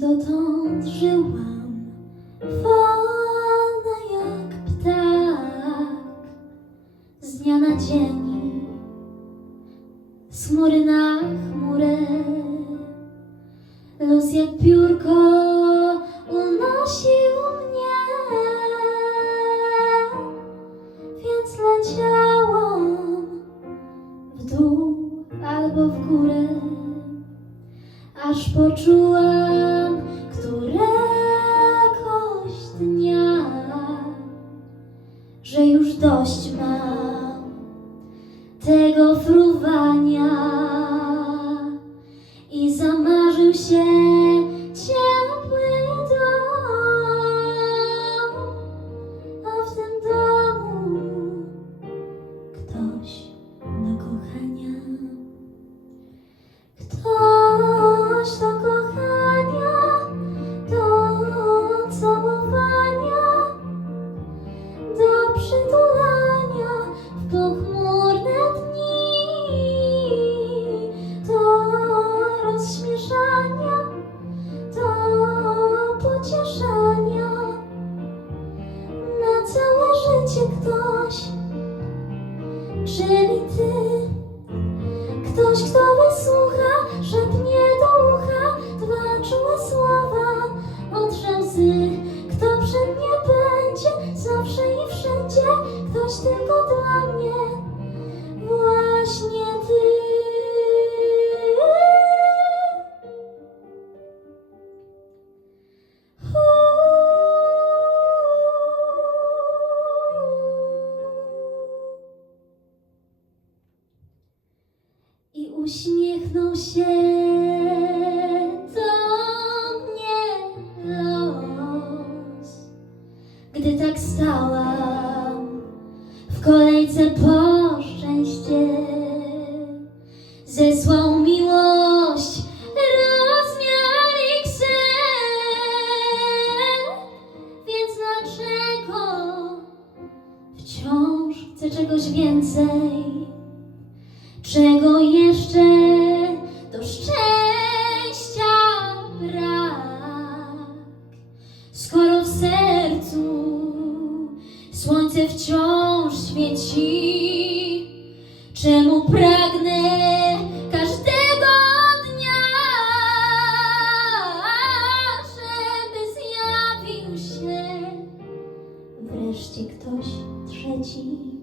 Dotąd żyłam. Wolna jak ptak. Z dnia na dzień, z chmury na chmurę. Los jak piórko unosił mnie, więc leciałam w dół albo w górę, aż poczułam tego fruwania Ktoś, kto uśmiechnął się do mnie los. Gdy tak stałam w kolejce po szczęście, zesłał miłość rozmiar XL. Więc dlaczego wciąż chcę czegoś więcej? Czego jeszcze wciąż świeci. Czemu pragnę każdego dnia, żeby zjawił się wreszcie ktoś trzeci?